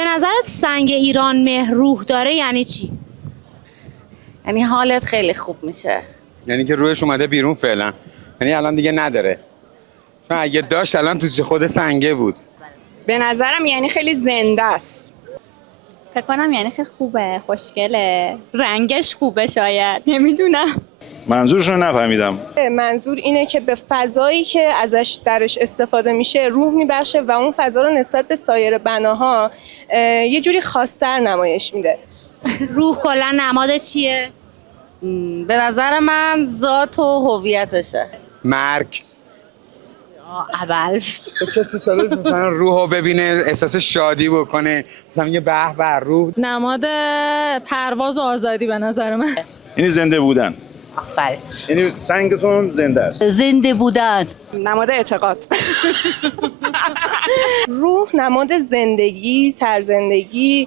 به نظرت سنگ ایران مه روح داره یعنی چی؟ یعنی حالت خیلی خوب میشه. یعنی که روحش اومده بیرون فعلا، یعنی الان دیگه نداره، چون اگه داشت الان تو خود سنگه بود. به نظرم یعنی خیلی زنده است. فکر کنم یعنی خیلی خوبه، خوشگله، رنگش خوبه، شاید نمیدونم. منظورشون نفهمیدم. منظور اینه که به فضایی که ازش درش استفاده میشه روح میبخشه و اون فضا رو نسبت به سایر بناها یه جوری خاص‌تر نمایش میده. روح کلا نماد چیه؟ به نظر من ذات و هویتشه. مرگ. اول کسی چالش مثلا روحو ببینه احساس شادی بکنه، مثلا میگه به به روح. نماد پرواز و آزادی به نظر من. یعنی زنده بودن. آفرین. یعنی سنگتون زنده است. زنده بودن. نماد اعتقاد. روح نماد زندگی، سرزندگی